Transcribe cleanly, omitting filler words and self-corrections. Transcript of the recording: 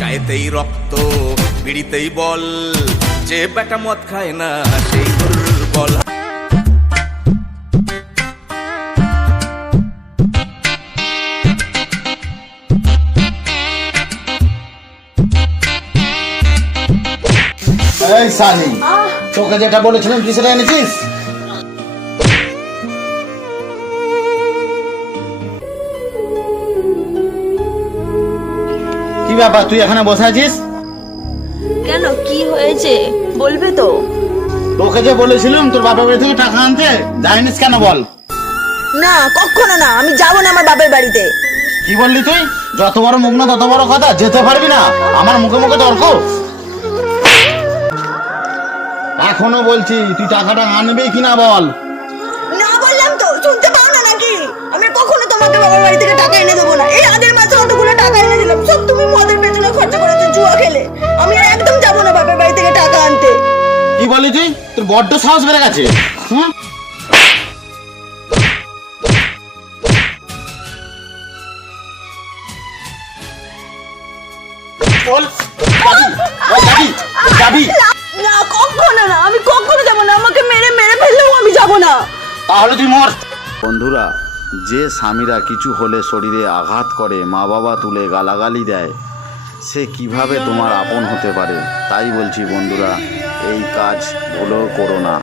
চাইতেই রক্ত, বিড়িতেই বল, যে বেটা মদ খায় না সেই দুর্বল। এই সানি, তোকে যেটা বলেছিলাম তুই সেটা এনেছিস? কি ব্যাপার, তুই এখানে বসে আছিস? কেন, কি হয়েছে বলবে তো? তোকে যে বলেছিলাম তোর বাপের বাড়ি থেকে টাকা আনতে, যাইনিস কেন বল? না, কখনো না, আমি যাব না আমার বাপের বাড়িতে। কি বললি তুই? যত বড় মুখ না তত বড় কথা, যেতে পারবি না? আমার মুখে মুখে তর্ক? এখনো বলছি তুই টাকাটা আনবি কিনা বল। না বললাম তো, শুনতে পাও না নাকি? আমি কখনো তোমাকে বাবার বাড়ি থেকে টাকা এনে দেবো না। এই আগের মাসে অতগুলো টাকা এনে দিলাম, সব তুমি মদের পেছনে খরচা করেছো, জুয়া খেলে। আমি আর একদম যাব না বাপের বাড়ি থেকে টাকা আনতে। কি বললি তুই? তোর বড্ড সাহস বেড়ে গেছে। হুম, বল যাবি, বল যাবি, যাবি? না, কখনো না, আমি কখনো যাব না। আমাকে মেরে মেরে ফেললেও আমি যাব না। তাহলে তুই মর। বন্ধুরা, যে স্বামীরা কিছু হলে শরীরে আঘাত করে, মা বাবা তুলে গালাগালি দেয়, সে কিভাবে তোমার আপন হতে পারে? তাই বলছি বন্ধুরা, এই কাজ ভুলেও করো না।